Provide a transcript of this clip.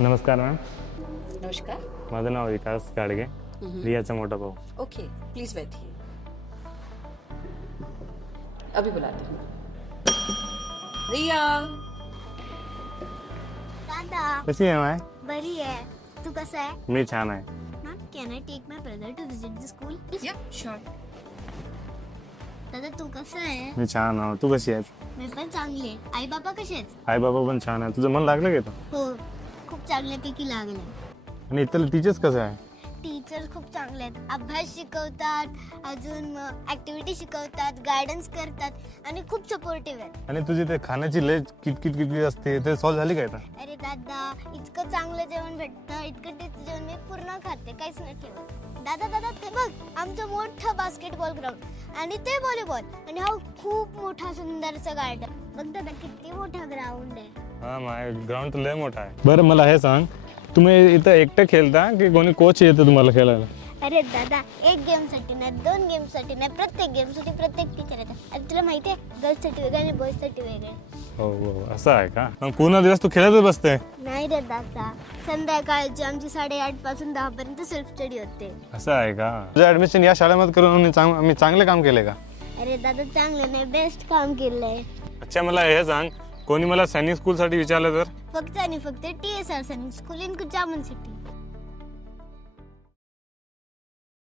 नमस्कार मॅम. नमस्कार. माझं नाव विकास गाडगे, रियाचा मोठा भाऊ. ओके, प्लीज बैठिए. अभी बुलाती हूँ. रिया. दादा कशी आहे माय? बरी आहे. तू कसा आहे? मी छान आहे. Ma'am, can I take my brother to visit the school? Yeah sure. दादा तू कसा आहे? मी छान आहे. तू कशी आहेस? मी पण चांगली आहे. आई बाबा कसे आहेत? आई बाबा पण छान आहे. तुझं मन लागलं का इथं? हो, खूप चांगल्यापैकी लागले. आणि इथलं टीचर्स कसं आहे? टीचर खूप चांगले आहेत. अभ्यास शिकवतात, अजून ऍक्टिव्हिटी शिकवतात, गायडन्स करतात आणि खूप सपोर्टिव्ह आहेत. आणि तुझी ते खाण्याची लय किटकिट असते ते सॉल्व झाली काय आता? अरे दादा, इतकं चांगलं जेवण भेटतं, इतकं टेस्टी जेवण मी पूर्ण खाते, काहीच नाही ठेवत. दादा दादा ते बघ, आमचं मोठं बास्केटबॉल ग्राउंड आणि ते व्हॉलीबॉल आणि हा खूप मोठा सुंदरसा गार्डन. बघ दादा, किती मोठा ग्राउंड आहे. हा माय, ग्राउंड तर लय मोठा आहे. बरं मला हे सांग, तुम्ही इथं एकटं खेळता की कोणी कोच येतं तुम्हाला खेळायला? अरे दादा, एक गेमसाठी नाही, 2 गेमसाठी नाही, प्रत्येक गेमसाठी प्रत्येक टीचर येतात. आणि तुला माहिती आहे, गर्ल्ससाठी वेगळे आणि बॉयजसाठी वेगळे. हो हो, असं आहे का? मग पूर्ण दिवस तू खेळतच बसते? नाही रे दादा, संध्याकाळची आमची 8:30 पासून 10 पर्यंत सेल्फ स्टडी होते. असं आहे का? तुझं ऍडमिशन या शाळेमध्ये करून मी चांगले काम केले का? अरे दादा, चांगले नाही, बेस्ट काम केलंय. अच्छा, मला हे सांग, कोणी मला सैनिक स्कूल साठी विचारलं तर? फक्त आणि फक्त TSR सैनिक स्कूल इन कुचामन सिटी.